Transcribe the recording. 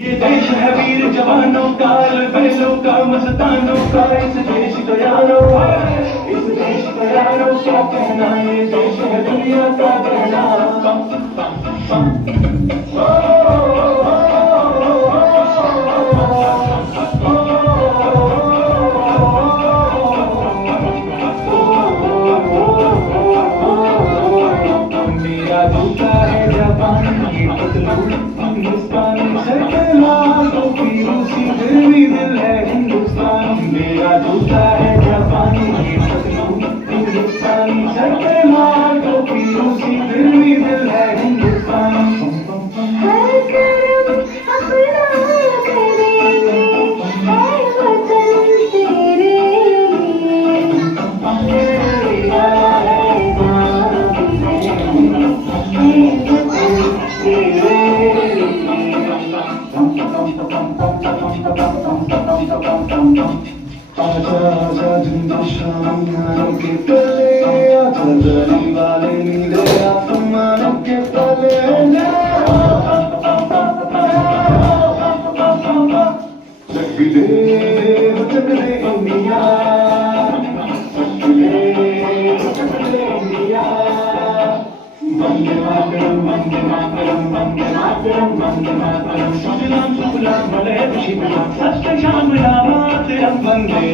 ये देश है वीर जवानों का, बैलों का, मस्तानों का, इस देश को यारो, इस देश को यारो क्या कहना, ये देश है दुनिया का कहना। मेरा जूता है जापान की पतलून, हिंदुस्तानी सरकलार तो फिर उसी फिर भी दिल है हिंदुस्तान। मेरा जूता है जापानी की पतलून, हिंदुस्तानी सरकलार तो फिर उसी फिर भी दिल है हिंदुस्तान। हर कर्म अपना करेंगे, है वतन तेरे आजा आजा झुंझ शामियानों के तले, आजा गली वाले नीले आसमानों के तले। जग दे इंडिया, जग दे इंडिया। वंदे मातरम, वंदे मातरम, वंदे मातरम, वंदे मातरम। सुजलाम सुफलाम मलयजशीतलाम सस्यश्यामलां मातरम वंदे